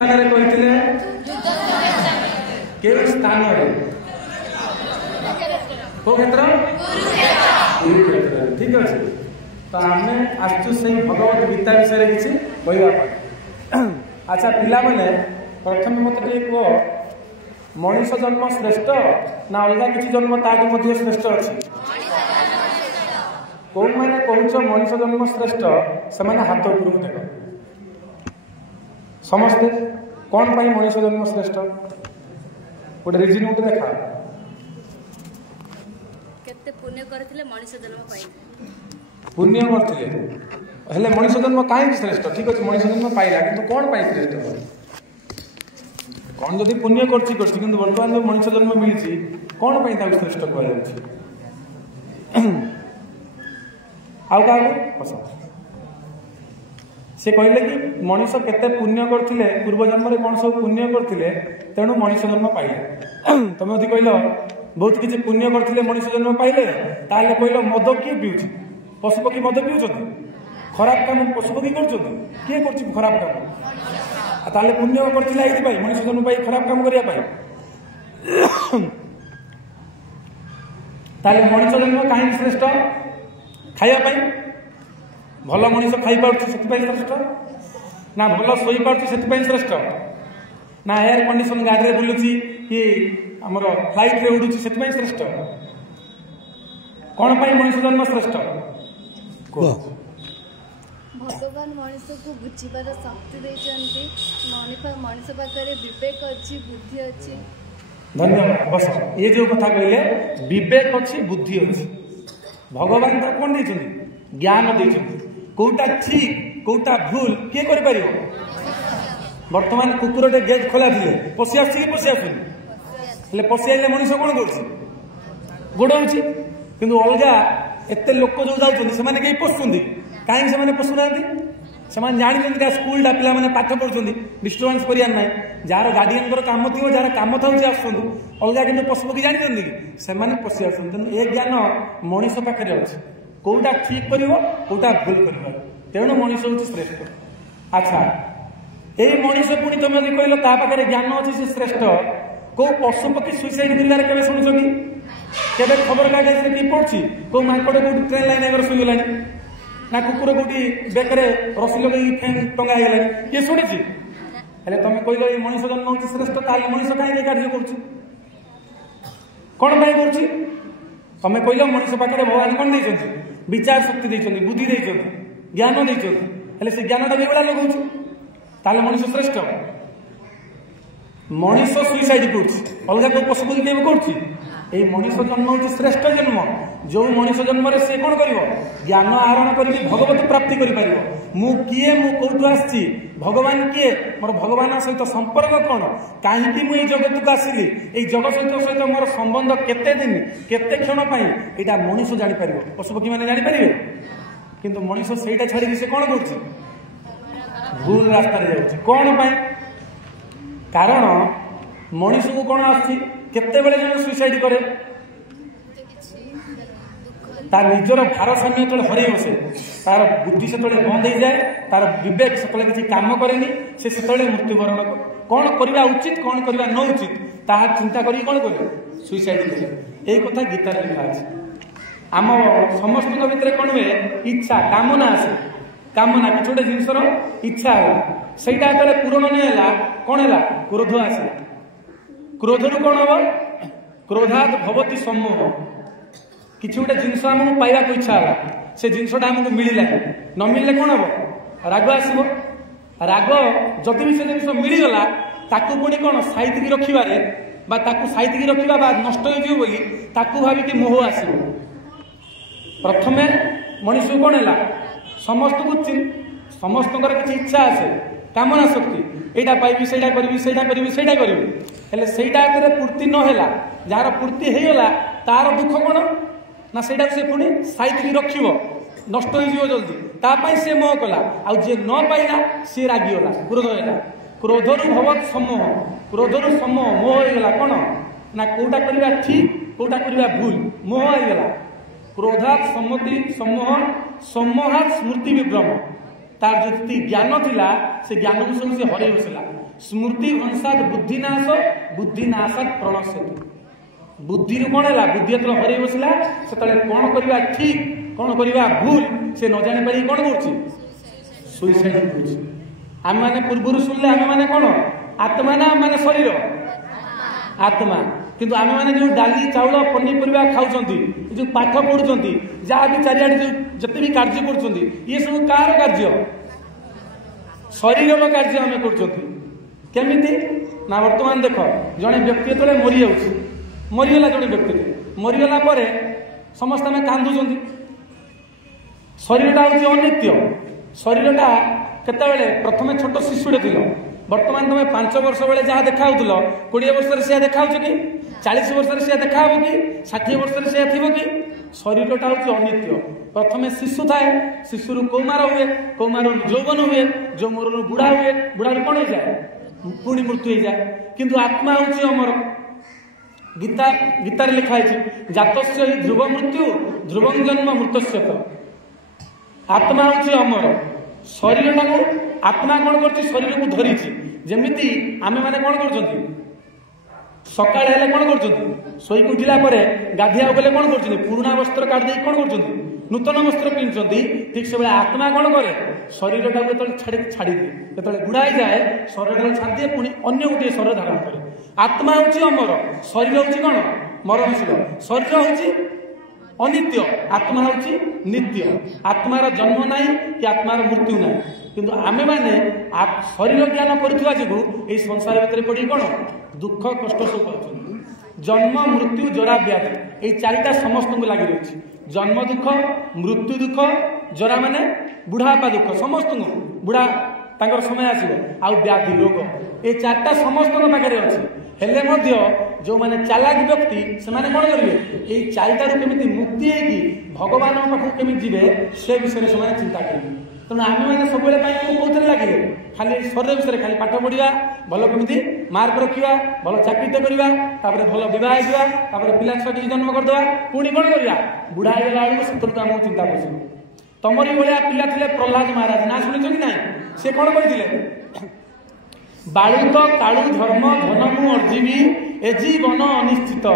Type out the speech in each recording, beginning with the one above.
केवल स्थान क्षेत्र ठीक अच्छे तो आम आसचु से भगवत गीता विषय किसी कहवाई। अच्छा पिला मैंने प्रथम मत कह मनीष जन्म श्रेष्ठ ना अलग किसी जन्म ताकि श्रेष्ठ अच्छी कौन मैंने कौच मनीष जन्म श्रेष्ठ से हाथ उपरक देख समस्ते कौन पाई मनीष जन्म श्रेष्ठ गोटे रिजन गोटे देखा केते पुण्य करथिले मनीष जन्म पाई पुण्य करथिले हेले मनीष जन्म काहे श्रेष्ठ ठीक अछि मनीष जन्म पाइला किंतु कौन पाई श्रेष्ठ कौन जदि पुण्य करछि किंतु वर्तमान जो मनीष जन्म मिलिछि कौन पाई ताको श्रेष्ठ कहल जाछि आउ काहू पसंद से कहले कि मनीष केते पुण्य करथिले पूर्व जन्म रे कौन सब पुण्य करथिले तेणु मनीष जन्म पाइले तुम यदि कहल बहुत किसी पुण्य करथिले मनीष जन्म पाइले ताले कहल मद किए पीउछि पशुपक्षी मद पीउछथि खराब काम पशुपक्षी करछथि किए करछि खराब काम ताले पुण्य करथिले एथि पाई मनीष जन्म पाई खराब काम करिया पाई ताले मनीष जन्म काहे श्रेष्ठ खाइया पाई भल मनीष खाई पार्टी से श्रेष्ठ ना भल शोई पार्टी से श्रेष्ठ ना एयर कंडीशन गाड़ी में बुलूची कि आमर फ्लाइट रे उड़ूची से श्रेष्ठ कौन पाई मनीष जन्म श्रेष्ठ भगवान मनीष को बुझीबार शक्ति देइचंती मनीष पाखरे विवेक अच्छी बुद्धि अच्छी धन्यवाद बस ये जो कथा कहले विवेक अच्छी बुद्धि अच्छी भगवान तो कौन देइचंती ज्ञान देइचंती कोटा ठीक कोटा भूल किए कर पारियो वर्तमान कुकुरटे गेट खोला थिले पशि आछि कि पशि आछुनी पशि आइले मनीष कौन करछि गोड़ाउछि किंतु अलगा एते लोक जो जाउछन्ति सेमाने केही पशुंदी काहे सेमाने पशुनांती सेमाने जानिछन्ति स्कूल डा पिला माने पाठ पढुछन्ति डिस्टर्बेंस करिया नै जार गार्डियन कर काम थिवो जार काम थाउछि आछन्ति अलगा किंतु पशु पक्षी जानिछन्ति कि सेमाने पशि आछन्ति ए ज्ञान मनीष पाखरे अछि कोटा ठीक करिवो कोटा भूल करिवो तेणु मनीष होछि श्रेष्ठ। अच्छा ए मनीष पुणी तुम यदि कहल ता पाखरे ज्ञान अछि से श्रेष्ठ को पशु पक्षी सुइसाइड करिवार केबे सुनिछ कि केबे खबर कागज रे की पढछि को माकड़ को ट्रेन लाइन आगर सुई गलानी ना कुकुर कोटी बेकरे रसी लगई फैन टंगा हे गलानी के सुनिछि हेले तुम कहल ए मनीष जन्म होछि श्रेष्ठ ताले मनीष काहे कार्य करछि कोन भाई करछि तमें कहल मनीष पाखे भगवान कौन देइछन्ति विचार शक्ति देइछन्ति बुद्धि देइछन्ति ज्ञान देइछन्ति हेले से ज्ञानटा बेगुड़ा लगाउछु ताले मनीष श्रेष्ठ मनीष सुइसाइड करछि अलगा को पशु पक्षी केबे करछि ए मनीष जन्म होछि श्रेष्ठ जन्म जो मनीष जन्म रे से कोन करिवो ज्ञान आहरण करिकि भगवत प्राप्ति करि परिवो मु किए मु कोठु आछि भगवान किए मोर भगवान सहित संपर्क कोन काहे कि मु ए जगत को आसिली ए जगत सहित मोर संबंध केते दिन केते क्षण पई एटा मनीष जानि परिवो पशु पक्षी माने जानि परिबे किंतु मनीष सेटा छाडी से कोन करछि भूल रास्ता रे जाउछि कोन पई कारण मनीष को कोन आछि केते बेले जन सुइसाइड करे तार निजर भारसाम्य जो हर बसे तार बुद्धि से बंद हो जाए तार विवेक से किसी कम कैनि से मृत्युवरण कौन करवा उचित कौन करवा न उचित ता चिंता करी कौन कर सुइसाइड कर यही कथा गीतार लिखा है आम समस्त भितर कौन हुए इच्छा कामना आसे कामना कि गोटे जिनसर इच्छा है सहीटा जो पूरण नहीं है कौन है क्रोध आसे क्रोध रू कौन हम क्रोधात भवती सम्मोह किसी गोटे जिनस आमको पाइबा इच्छा है से जिनसटा आमको मिलला न मिलले कौन हम राग आसब राग जदि भी से जिन मिलगला ताकू पुणी कौन साइतिकी रखिबारे बा ताकू साइतिकी रखिबा बा नष्ट हो जिवो बोली ताकू भाविकी मोह आसब प्रथमे मनीष कौन है समस्त को समस्त किसी इच्छा आसे कामना शक्ति एटा पाइबी सेटा करी सेटा करी सेटा करी हेले सेटा पूर्ति नहेला जार पूर्ति हेगला तार दुख कौन ना सेटा से पुणी साइतिकी रखिबो नष्ट हो जिवो जल्दी तापाई से मोह कला आ जे न पाइला से रागिगला क्रोध होला क्रोधरु भवत सम्मोह क्रोधरु सम्मोह मोह होइगला कौन ना कोटा करबा ठीक कोटा करबा भूल मोह होइगला क्रोधात सम्मति सम्मोह सम्मोहात स्मृति विभ्रम तार जो ज्ञान थिला से ज्ञान को सब से हरई बसला। स्मृति भंसात बुद्धिनाश बुद्धिनाशात प्रणश्यति। बुद्धि कौन है बुद्धि जो हरई बसला से कौन करवा ठीक कौन करवा भूल से न जानी पारी कौन कर सुइसाइड कर। आम मैंने पूर्व शुणिले आम मैंने कौन आत्मा ना माने शरीर आत्मा किंतु आम मैंने जो डाली चाउल पनीपरिया खाऊं जो पाठ पढ़ुं जहाँ भी चारिआडे जो जिते भी कार्य कर ये सब कार कार्य शरीर कार्य आम करमि ना वर्तमान देख जड़े व्यक्ति जो मरी मरीगला जड़े व्यक्ति मरीगला समस्त आम कांदुं शरीरटा हूँ अनित्य शरीरटा केतबेले प्रथम छोट शिशुटे थी बर्तमान तुम 5 वर्ष बेले जहाँ देखा 20 वर्ष से देखा कि 40 वर्ष से देखा कि 60 वर्ष से थी कि शरीरटा हूँ अनित्य। प्रथम शिशु थाए शिशु कौमार हुए कौमार यौवन हुए यौवन बुढ़ा हुए बुढ़ा कौन हो जाए पुणी मृत्यु हो जाए किंतु आत्मा हूँ अमर। गीता गीतार लिखाई जातस्य ही ध्रुव मृत्यु ध्रुवं जन्म मृतस्य आत्मा हूँ अमर। शरीर टाक आत्मा कौन कर शरीर को धरी जमी आम मैंने कौन कर सका कौन कर शोक उठिला गाधिया गले कौन कर पुराणा वस्त्र काटदे कौन कर नूतन वस्त्र पिंधुंट ठीक से आत्मा कौन करे शरीर टाक छाड़ी दिए जो गुड़ाई जाए शरीर छाड़ दिए पुणी अन्य गोटे शरीर धारण करे। आत्मा हूँ अमर शरीर हूँ कौन मरणशील शरीर हूँ अनित्य आत्मा हूँ नित्य आत्मार जन्म ना कि आत्मार मृत्यु ना किंतु आमे माने शरीर ज्ञान करुवा जो यही संसार भितर पड़ी कौन दुख कष्ट सब पाँच जन्म मृत्यु जरा व्याधि ये चारिटा समस्त को लगी रही जन्म दुख मृत्यु दुख जरा माने बुढ़ापा दुख समस्त बुढ़ा तांकर समय आसो आ व्याधि रोग ये चार्टा समस्त पाखे अच्छे हेले मध्य जो माने चालाक व्यक्ति से माने कौन करेंगे ये चारिटारू केमी मुक्ति है भगवान पाखक केमी जीवे से विषय से चिंता करेंगे। तेणु आम मैंने सब कौन लगे खाली शरीर विषय खाली पाठ पढ़ा भल केमी मार्क रखा भल चाकरीटे करवा भल बह पिला छुआ जन्म करदे पुणी कौन करवा बुढ़ा होगा बेलू से आमको चिंता कर तमरी भाया पिला थे प्रहलाद महाराज ना शुणी कि ना से कौन करते बालुत कालू धर्म धन मु अर्जीवी ए जीवन अनिश्चित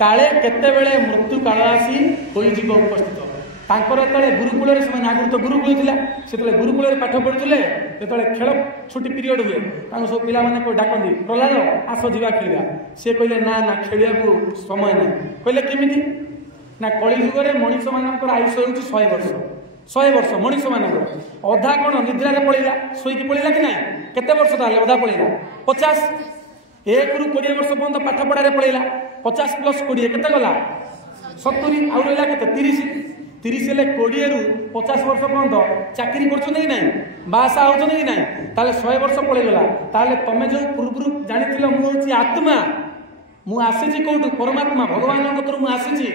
काले केतेबेले मृत्यु काल आसी होइजिब उपस्थित तांकर तले गुरुकुल रे से आगुर तो गुरुकुल थिला से तले गुरुकुल रे पाठ पढुथिले जेतले खेल छुट्टी पीरियड हुए तांको सब पिला माने को डाकंदी प्रहलाद आसो जीवा खेलिया से कहले ना ना खेलिया को समय नहीं कहले केमिति ना कली युग रे मनुष्य मानकर आयुष होउची 100 वर्ष मनुष्य मानकर अधा कौन निद्रा पड़ेगा शोक पड़ेगा कि ना केते वर्ष ताले अधा पड़ेगा 50 1 ରୁ 20 वर्ष पर्यंत पाठ पढ़ा पड़ेगा 50 + 20 केते गला 70 आउ रहा केते 30 हेले 20 ରୁ 50 वर्ष पर्यंत चाकरी करछन कि नहीं बासा होछन कि नहीं ताले 100 वर्ष पड़ेगला ताले तमे जो पूर्व जानिथिलो मु होची आत्मा मु आसीची कोठु परमात्मा भगवान कतरु मु आसीची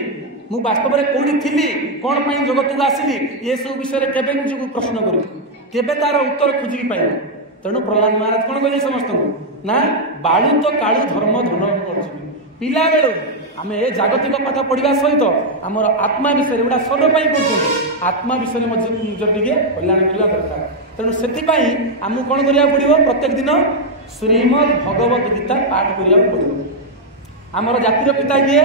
मु वास्तव में कौटी थी कौन पाई जगत को आसली ये सब विषय केबे निजको प्रश्न करी केबे तार उत्तर खोजिक पाइल। तेणु प्रहलाद महाराज कौन कहले समस्त ना बालू तो कालू धर्म धन अर्जीवी पिला बेलू आम ए जागतिक पाठ पढ़ा सहित आमर आत्मा विषय गोटा सर्वपाई कर आत्मा विषय निजर टे कल्याण करवा दरकार। तेणु से आमको कौन करा पड़ो प्रत्येक दिन श्रीमद भगवत गीता पाठ करा पड़ो। आमर जातिर पिता किए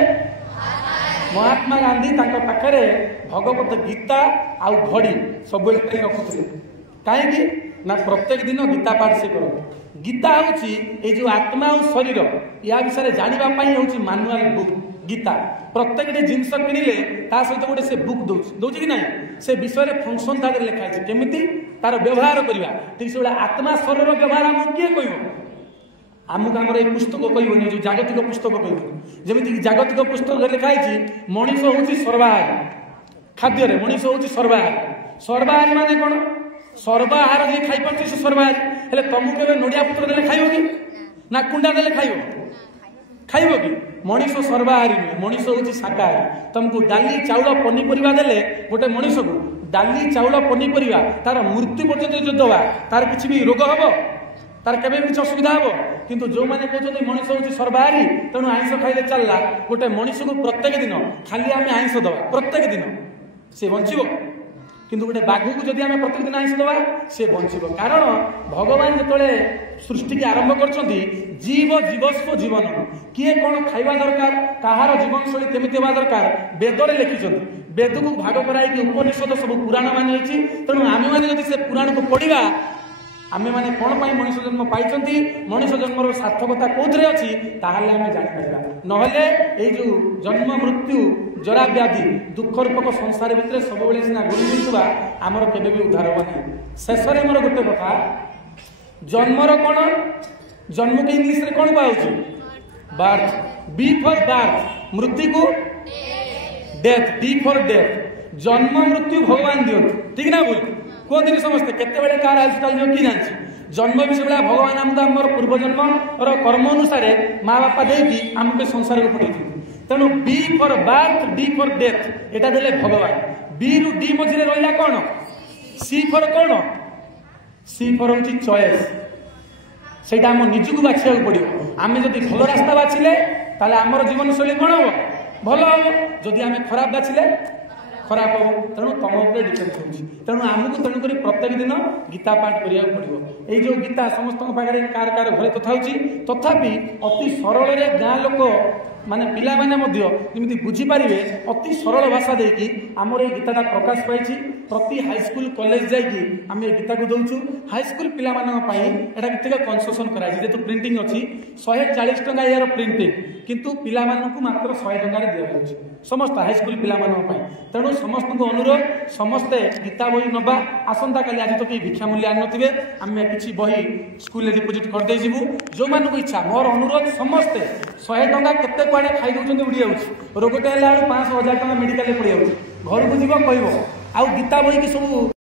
महात्मा गांधी पाखे भगवत गीता आउ घड़ी सब रखुले कहीं ना प्रत्येक दिन गीता पाठ से कर गीता हूँ ये जो आत्मा और शरीर या विषय जानापी हूँ मानुआल बुक गीता प्रत्येक जिनस किणिले सहित गोटे से बुक दौर कि ना से विषय फंक्शन तार लिखाई केमी तार व्यवहार करवा ठीक से आत्मा शरीर व्यवहार आमको किए कह आमको आमर ये पुस्तक कहनी जो जागतिक पुस्तक कह जमी जागतिक पुस्तक लिखाई मनीष हूँ सर्वाहारी खाद्य मनीष हूँ सर्वाहारी माने कौन सर्वाहार जी खाई पार्टी से सर्वाहारी हेल्ले तुमको केवल नड़िया पुत्र देले खाइब कि ना कुंडा देले खाइब कि मनीष सर्वाहारी नुहे मनीष हूँ शाकाहारी तुमको डाली चाउल पनीपरिया देले गोटे मनीष को डाली चाउल पनीपरिया तार मृत्यु पर्यंत जो दवा तार किसी भी रोग हम तार केबे भी असुविधा हम किंतु जो मैंने कहते मनीष हूँ सर्वाहारी तेणु आइंष खाइले चलला गोटे मनीष को प्रत्येक दिन खाली आम आइंष दवा प्रत्येक दिन से बंचब किंतु गोटे बाघ को जदि आम प्रतिदिन आइस दवा सी बंचब कारण भगवान जो सृष्टि की आरंभ कर जीव जीवस्व जीवन किए कौन खाइबा दरकार कहार जीवन शैली केमिति होगा दरकार वेदरे लिखिं वेद को भाग कराई उपनिषद सब पुराण मान तेणु आम मैंने से पुराण को पढ़ा आमे माने कौन पाई मनुष्य जन्म पाई मनुष्य जन्मर सार्थकता कौन अच्छी ताहले आमे जापर नहले ये जो जन्म मृत्यु जरा व्याधि दुख रूपक संसार भितर सब सीना गुरी होता आमर केवे भी उद्धार हम ना शेष में मोर गोटे कथा जन्मर कौन जन्म के इंग्लीश रे कौन पाऊँ बार्थ बी फॉर बार्थ मृत्यु को डेथ डी फॉर डेथ जन्म मृत्यु भगवान दियंतु ठीक ना बोल कहते समस्ते केते कार आयुष्काल कि जानी जन्म भी से भगवान आमको आम पूर्व जन्म कर्म अनुसार माँ बापा देकी आमको संसार को पठे तेणु B for birth D for death एटा देले भगवान बी रु डी मझे रहा कौन सी फॉर कौन सी फॉर हूँ चॉइस सेटा आम निजक बाछा पड़ो आम जब भल रास्ता बाछिले ताले आमर जीवन शैली कौन हम भल हम जदि आम खराब बाछिले खराब हम तेणु तुम उपर डिपेंड तेणु आमको तेणुक प्रत्येक दिन गीता पाठ करा पड़ो ये जो गीता समस्त पाखे कार कार घरे कथा तथापि अति सरल गाँ लोक माने पिला माने जमी बुझीपारे अति सरल भाषा देकी आमर ये गीताटा प्रकाश पाई प्रति हाईस्कल कॉलेज जाकि आम ये गीता को दौचु हाईस्कल पिला एटा केते कनसेसन कराई जेतु प्रिंटिंग अच्छी 140 टंका यार प्रिंटिंग किंतु पिला मात्र 100 टंका दि जाऊँगी समस्त हाईस्कल पिला तेणु समस्त को अनुरोध समस्ते गीता बही नवा आसंता काली आज तो कहीं भिक्षा मूल्य आनी आम किसी बही स्कूल डिपोजिट करदे जीवु जो मान इच्छा मोर अनुरोध समस्ते 100 टंका केते कुआड़े खाई दौरान उड़ी जाऊँगी रोगटे 500,000 टंका मेडिकल पड़ जाऊँगी घर को जीव कह आउ गीता बही की सब